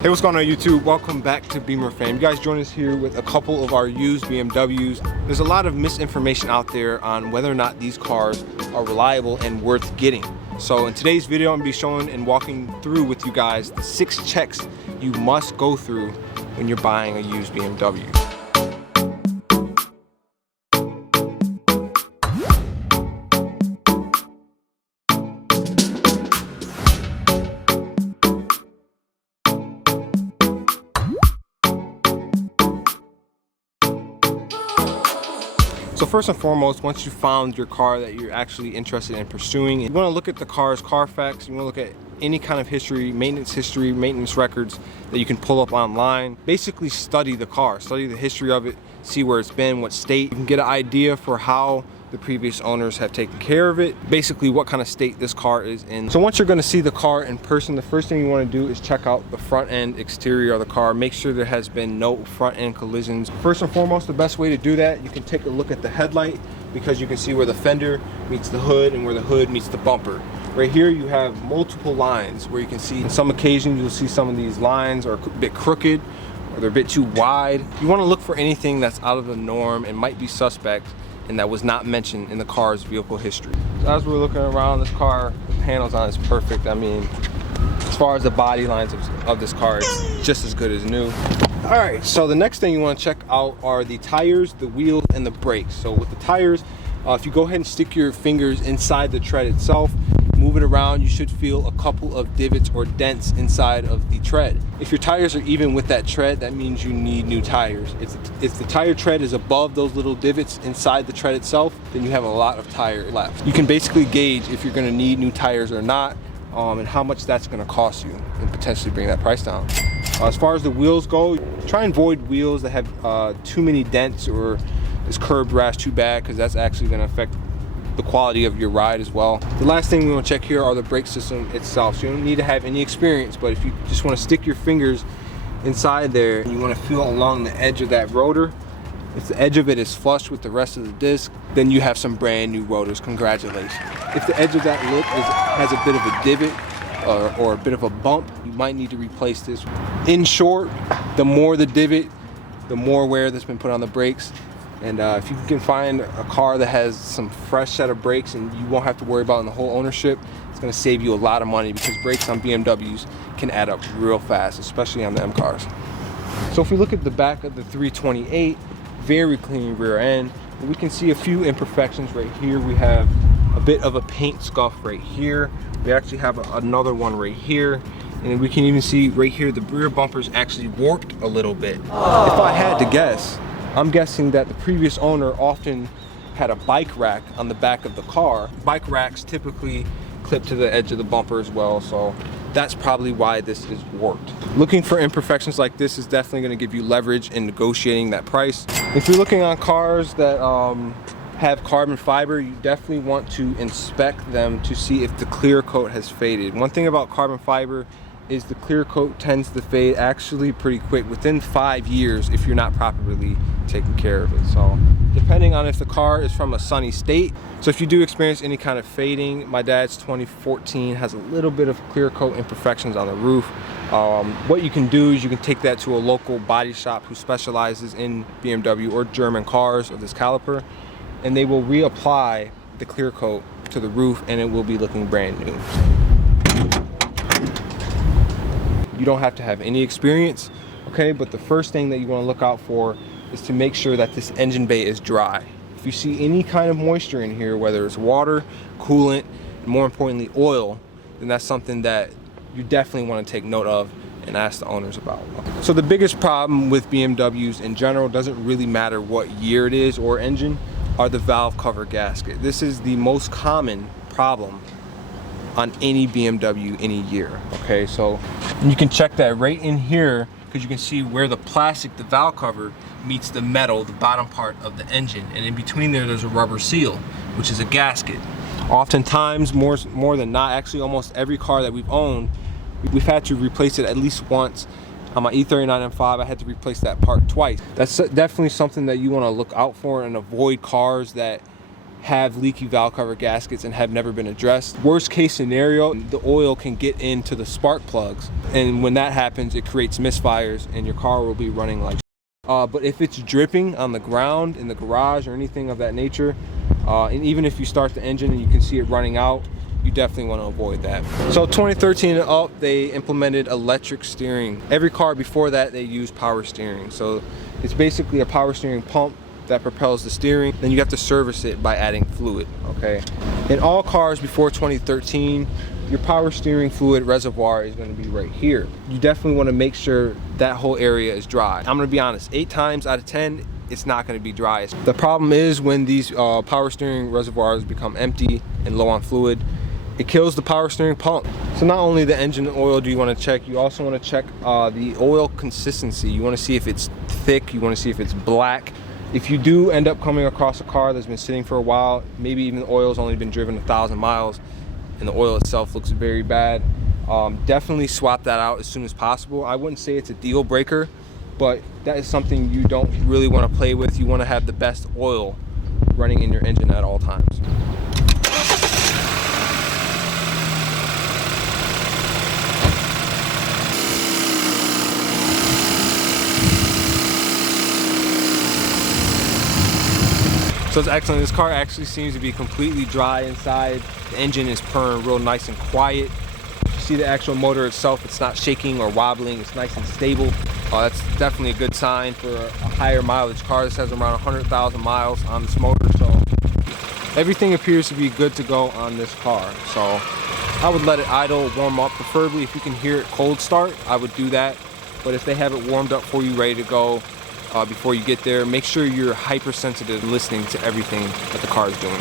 Hey, what's going on YouTube? Welcome back to Beemer Fam. You guys join us here with a couple of our used BMWs. There's a lot of misinformation out there on whether or not these cars are reliable and worth getting. So in today's video, I'm gonna be showing and walking through with you guys the 6 checks you must go through when you're buying a used BMW. So first and foremost, once you found your car that you're actually interested in pursuing, you want to look at the car's Carfax. You want to look at any kind of history, maintenance records that you can pull up online. Basically study the car, study the history of it, see where it's been, what state. You can get an idea for how the previous owners have taken care of it, basically what kind of state this car is in. So once you're going to see the car in person, the first thing you want to do is check out the front end exterior of the car. Make sure there has been no front end collisions. First and foremost, the best way to do that, you can take a look at the headlight, because you can see where the fender meets the hood and where the hood meets the bumper. Right here you have multiple lines where you can see, on some occasions you'll see some of these lines are a bit crooked or they're a bit too wide. You want to look for anything that's out of the norm and might be suspect and that was not mentioned in the car's vehicle history. So as we're looking around this car, the panels on it's perfect. I mean, as far as the body lines of this car, it's just as good as new. All right, so the next thing you want to check out are the tires, the wheels, and the brakes. So with the tires, if you go ahead and stick your fingers inside the tread itself, move it around, you should feel a couple of divots or dents inside of the tread. If your tires are even with that tread, that means you need new tires. If the tire tread is above those little divots inside the tread itself, then you have a lot of tire left. You can basically gauge if you're gonna need new tires or not, and how much that's gonna cost you, and potentially bring that price down. As far as the wheels go, try and avoid wheels that have too many dents or is curb rash too bad, because that's actually gonna affect the quality of your ride as well. The last thing we want to check here are the brake system itself. So you don't need to have any experience, but if you just want to stick your fingers inside there and you want to feel along the edge of that rotor, if the edge of it is flush with the rest of the disc, then you have some brand new rotors. Congratulations. If the edge of that lip has a bit of a divot or a bit of a bump, you might need to replace this. In short, the more the divot, the more wear that's been put on the brakes. And if you can find a car that has some fresh set of brakes and you won't have to worry about in the whole ownership, it's going to save you a lot of money, because brakes on BMWs can add up real fast, especially on the M cars. So if we look at the back of the 328, very clean rear end. We can see a few imperfections right here. We have a bit of a paint scuff right here. We actually have another one right here. And we can even see right here the rear bumper's actually warped a little bit. If I had to guess, I'm guessing that the previous owner often had a bike rack on the back of the car. Bike racks typically clip to the edge of the bumper as well, so that's probably why this is warped. Looking for imperfections like this is definitely going to give you leverage in negotiating that price. If you're looking on cars that have carbon fiber, you definitely want to inspect them to see if the clear coat has faded. One thing about carbon fiber is the clear coat tends to fade actually pretty quick, within 5 years, if you're not properly taking care of it. So depending on if the car is from a sunny state. So if you do experience any kind of fading, my dad's 2014 has a little bit of clear coat imperfections on the roof. What you can do is you can take that to a local body shop who specializes in BMW or German cars of this caliber, and they will reapply the clear coat to the roof and it will be looking brand new. You don't have to have any experience, okay? But the first thing that you want to look out for is to make sure that this engine bay is dry. If you see any kind of moisture in here, whether it's water, coolant, and more importantly oil, then that's something that you definitely want to take note of and ask the owners about. So the biggest problem with BMWs in general, doesn't really matter what year it is or engine, are the valve cover gasket. This is the most common problem on any BMW any year, okay? So you can check that right in here, because you can see where the plastic, the valve cover, meets the metal, the bottom part of the engine, and in between there's a rubber seal, which is a gasket. Oftentimes, more than not, actually almost every car that we've owned, we've had to replace it at least once. On my E39 M5, I had to replace that part twice. That's definitely something that you want to look out for and avoid cars that have leaky valve cover gaskets and have never been addressed. Worst case scenario, the oil can get into the spark plugs, and when that happens, it creates misfires and your car will be running like but if it's dripping on the ground, in the garage, or anything of that nature, and even if you start the engine and you can see it running out, you definitely want to avoid that. So 2013 and up, they implemented electric steering. Every car before that, they used power steering. So it's basically a power steering pump that propels the steering. Then you have to service it by adding fluid, okay? In all cars before 2013, your power steering fluid reservoir is going to be right here. You definitely want to make sure that whole area is dry. I'm going to be honest, 8 times out of 10, it's not going to be dry. The problem is when these power steering reservoirs become empty and low on fluid, it kills the power steering pump. So not only the engine oil do you want to check, you also want to check the oil consistency. You want to see if it's thick, you want to see if it's black. If you do end up coming across a car that's been sitting for a while, maybe even the oil's only been driven 1,000 miles and the oil itself looks very bad, definitely swap that out as soon as possible. I wouldn't say it's a deal breaker, but that is something you don't really want to play with. You want to have the best oil running in your engine at all times. So it's excellent. This car actually seems to be completely dry inside. The engine is purring real nice and quiet. You see the actual motor itself, it's not shaking or wobbling, it's nice and stable. That's definitely a good sign for a higher mileage car. This has around 100,000 miles on this motor, so everything appears to be good to go on this car. So I would let it idle, warm up, preferably if you can hear it cold start, I would do that. But if they have it warmed up for you, ready to go, before you get there, make sure you're hypersensitive listening to everything that the car is doing.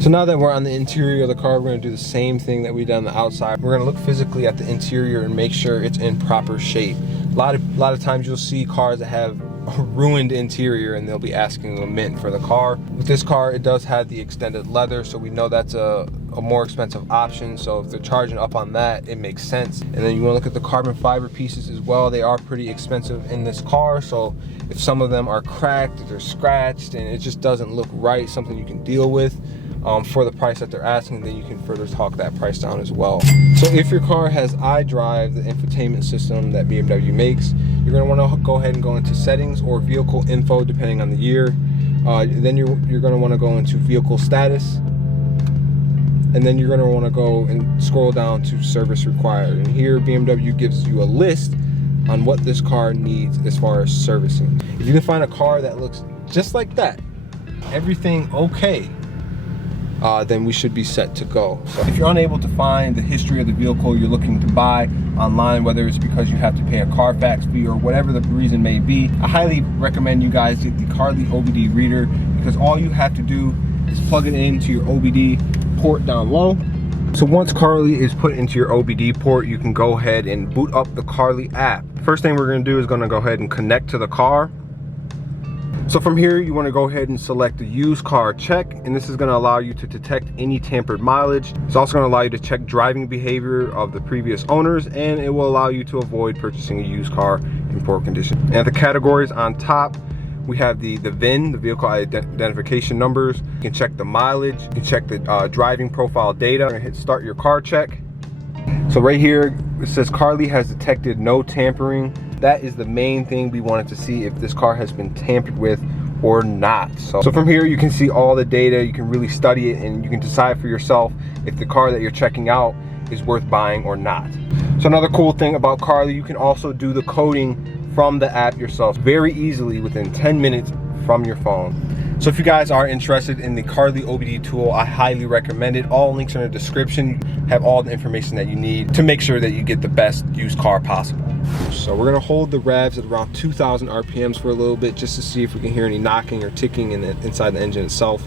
So now that we're on the interior of the car, we're going to do the same thing that we did on the outside. We're going to look physically at the interior and make sure it's in proper shape. A lot of times you'll see cars that have a ruined interior and they'll be asking a mint for the car. With this car, it does have the extended leather, so we know that's a more expensive option. So if they're charging up on that, it makes sense. And then you want to look at the carbon fiber pieces as well. They are pretty expensive in this car, so if some of them are cracked, if they're scratched, and it just doesn't look right, something you can deal with for the price that they're asking, then you can further talk that price down as well. So if your car has iDrive, the infotainment system that BMW makes, you're going to want to go ahead and go into settings or vehicle info depending on the year. Then you're going to want to go into vehicle status, and then you're going to want to go and scroll down to service required. And here BMW gives you a list on what this car needs as far as servicing. If you can find a car that looks just like that, everything okay, then we should be set to go. So if you're unable to find the history of the vehicle you're looking to buy online, whether it's because you have to pay a Carfax fee or whatever the reason may be, I highly recommend you guys get the Carly OBD reader, because all you have to do is plug it into your OBD port down low. So once Carly is put into your OBD port, you can go ahead and boot up the Carly app. First thing we're going to do is going to go ahead and connect to the car. So from here, you want to go ahead and select the used car check, and this is going to allow you to detect any tampered mileage. It's also going to allow you to check driving behavior of the previous owners, and it will allow you to avoid purchasing a used car in poor condition. And the categories on top, we have the VIN, the vehicle identification numbers. You can check the mileage, you can check the driving profile data. I'm going to hit start your car check. So right here, it says Carly has detected no tampering. That is the main thing we wanted to see, if this car has been tampered with or not. So from here, you can see all the data, you can really study it, and you can decide for yourself if the car that you're checking out is worth buying or not. So another cool thing about Carly, you can also do the coding from the app yourself very easily within 10 minutes from your phone. So if you guys are interested in the Carly OBD tool, I highly recommend it. All links are in the description. You have all the information that you need to make sure that you get the best used car possible. So we're gonna hold the revs at around 2,000 RPMs for a little bit, just to see if we can hear any knocking or ticking inside the engine itself.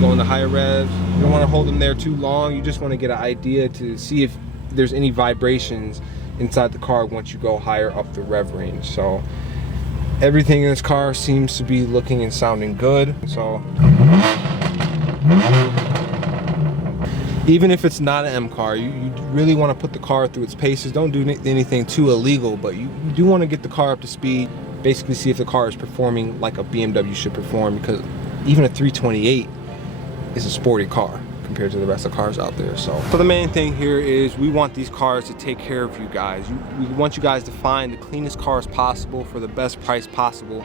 Going to higher revs. You don't want to hold them there too long. You just want to get an idea to see if there's any vibrations inside the car once you go higher up the rev range. So everything in this car seems to be looking and sounding good. So Even if it's not an M car, you really want to put the car through its paces. Don't do anything too illegal, but you do want to get the car up to speed, basically see if the car is performing like a BMW should perform, because even a 328 is a sporty car compared to the rest of the cars out there. So the main thing here is we want these cars to take care of you guys. We want you guys to find the cleanest cars possible for the best price possible,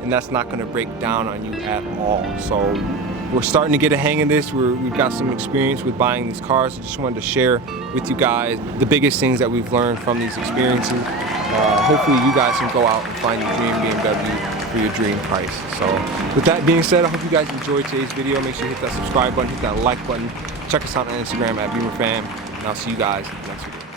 and that's not going to break down on you at all. So we're starting to get a hang of this. We've got some experience with buying these cars. I just wanted to share with you guys the biggest things that we've learned from these experiences. Hopefully you guys can go out and find your dream BMW for your dream price. So with that being said, I hope you guys enjoyed today's video. Make sure you hit that subscribe button, hit that like button. Check us out on Instagram at Beemer Fam, and I'll see you guys in the next video.